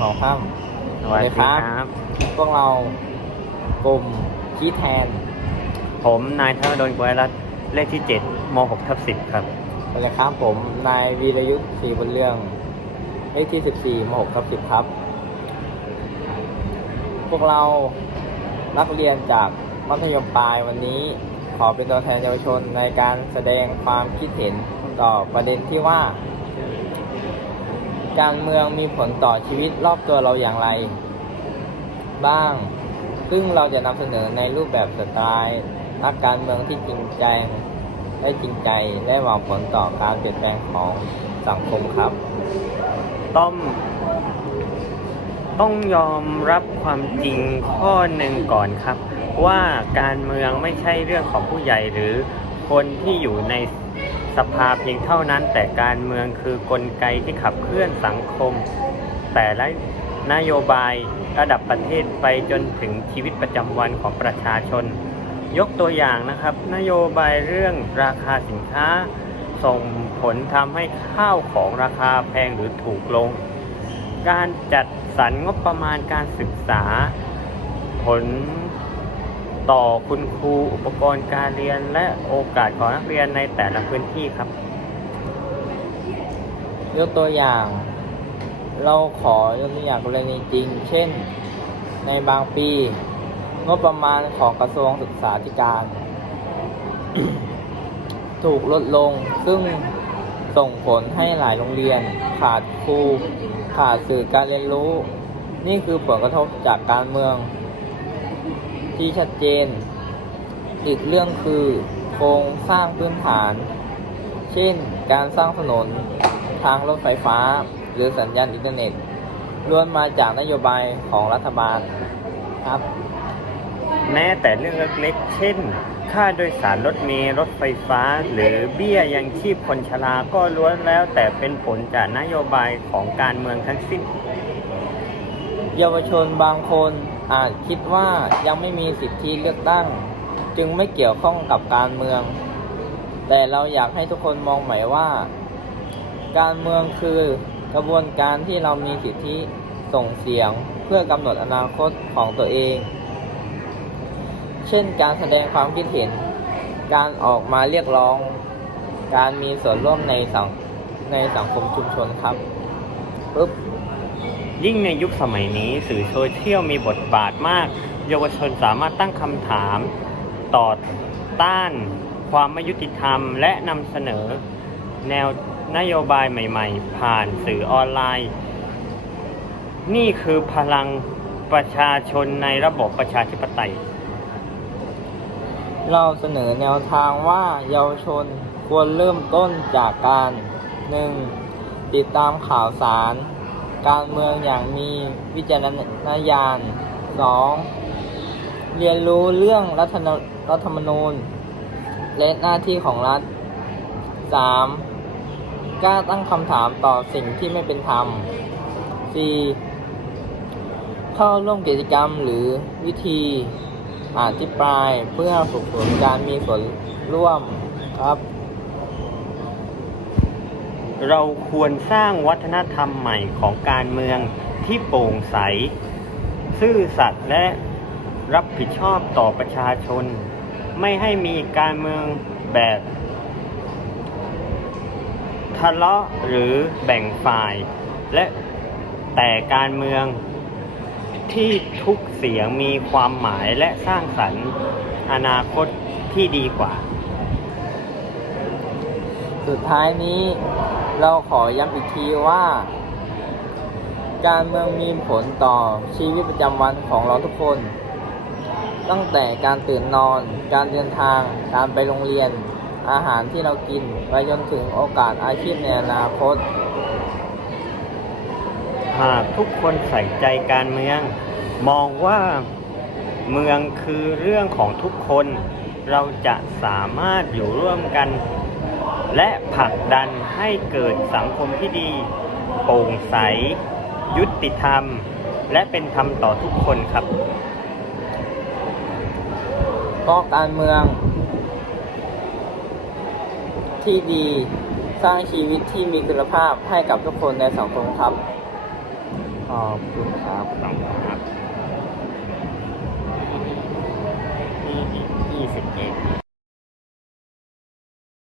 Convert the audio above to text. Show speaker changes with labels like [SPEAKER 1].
[SPEAKER 1] หนองข้าม
[SPEAKER 2] สวัสดีครั
[SPEAKER 1] สวัสดีครับบพวกเรากลุ่มคีแทน
[SPEAKER 2] ผมนายธนดลกวยรัตน์เลขที่7ม6ทับ10ครับ
[SPEAKER 1] สวัสดีครับผมนายวีรยุทธ์ศรีบุญเรื่องเลขที่14ม6ทับ10ครับ พวกเรานักเรียนจากมัธยมปลายวันนี้ขอเป็นตัวแทนเยาวชนในการแสดงความคิดเห็นต่อประเด็นที่ว่า การเมืองมีผลต่อชีวิตรอบตัวเราอย่างไร บ้าง ซึ่งเราจะนำเสนอในรูปแบบสไตล์นักการเมืองที่จริงใจและจริงใจและหวังผลต่อการเปลี่ยนแปลงของสังคมครับ
[SPEAKER 2] ต้องต้องยอมรับความจริงข้อหนึ่งก่อนครับ ว่าการเมืองไม่ใช่เรื่องของผู้ใหญ่หรือคนที่อยู่ใน สภาเพียงเท่านั้น แต่การเมืองคือกลไกที่ขับเคลื่อนสังคม แต่ละนโยบายระดับประเทศไปจนถึงชีวิตประจำวันของประชาชน ยกตัวอย่างนะครับ นโยบายเรื่องราคาสินค้า ส่งผลทำให้ข้าวของราคาแพงหรือถูกลง การจัดสรรงบประมาณการศึกษา ผล ต่อคุณครูอุปกรณ์การเรียนและโอกาสของนักเรียนในแต่ละพื้นที่ครับ
[SPEAKER 1] ยกตัวอย่าง เราขอยกตัวอย่างกรณีจริง เช่น ในบางปี งบประมาณของกระทรวงศึกษาธิการ ถูกลดลงซึ่งส่งผลให้หลายโรงเรียน ขาดครู ขาดสื่อการเรียนรู้ นี่คือผลกระทบจากการเมือง ที่ชัดเจน อีกเรื่องคือโครงสร้างพื้นฐาน เช่น การสร้างถนน ทางรถไฟฟ้า หรือสัญญาณอินเทอร์เน็ตล้วนมาจากนโยบายของรัฐบาลครับ
[SPEAKER 2] แม้แต่เรื่องเล็กๆ เช่น ค่าโดยสารรถเมล์รถไฟฟ้า หรือเบี้ยยังชีพคนชราก็ล้วนแล้วแต่เป็นผลจากนโยบายของการเมืองทั้งสิ้น
[SPEAKER 1] เยาวชนบางคน อาจคิดว่ายังไม่มีสิทธิเลือกตั้ง จึงไม่เกี่ยวข้องกับการเมือง แต่เราอยากให้ทุกคนมองใหม่ว่า การเมืองคือกระบวนการที่เรามีสิทธิส่งเสียงเพื่อกำหนดอนาคตของตัวเอง เช่นการแสดงความคิดเห็น การออกมาเรียกร้อง การมีส่วนร่วมในสังในสังคมชุมชนครับ ปึ๊บ
[SPEAKER 2] ยิ่งในยุคสมัยนี้สื่อโซเชียลมีบทบาทมาก เยาวชนสามารถตั้งคำถาม ต่อต้าน ความไม่ยุติธรรม และนำเสนอ แนวนโยบายใหม่ ๆ ผ่านสื่อออนไลน์ นี่คือพลังประชาชนในระบบประชาธิปไตย
[SPEAKER 1] เราเสนอแนวทางว่าเยาวชนควรเริ่มต้นจากการ 1. ติดตามข่าวสาร การเมืองอย่างมีวิจารณญาณ 2. เรียนรู้เรื่องรัฐธรรมรัฐธรรมนูญ และหน้าที่ของรัฐ 3. กล้าตั้งคำถามต่อสิ่งที่ไม่เป็นธรรม 4. เข้าร่วมกิจกรรมหรือวิธีอธิปรายเพื่อฝึกฝนการมีส่วนร่วมครับ
[SPEAKER 2] เราควรสร้างวัฒนธรรมใหม่ของการเมืองที่โปร่งใส ซื่อสัตย์และรับผิดชอบต่อประชาชน ไม่ให้มีการเมืองแบบทะเลาะหรือแบ่งฝ่าย และแต่การเมืองที่ทุกเสียงมีความหมายและสร้างสรรค์อนาคตที่ดีกว่า
[SPEAKER 1] สุดท้ายนี้ เราขอย้ำอีกทีว่า การเมืองมีผลต่อชีวิตประจำวันของเราทุกคน ตั้งแต่การตื่นนอน การเดินทาง การไปโรงเรียน อาหารที่เรากิน ไปจนถึงโอกาสอาชีพในอนาคต
[SPEAKER 2] หากทุกคนใส่ใจการเมือง มองว่าเมืองคือเรื่องของทุกคน เราจะสามารถอยู่ร่วมกัน และผลักดันให้เกิดสังคมที่ดี โปร่งใส ยุติธรรม และเป็นธรรมต่อทุกคนครับ
[SPEAKER 1] ก็การเมือง ที่ดีสร้างชีวิตที่มีคุณภาพให้กับทุกคนในสังคมครับ
[SPEAKER 3] ขอบคุณครับ
[SPEAKER 4] สองคุณครับ
[SPEAKER 3] ที่ยี่สิบเอ็ด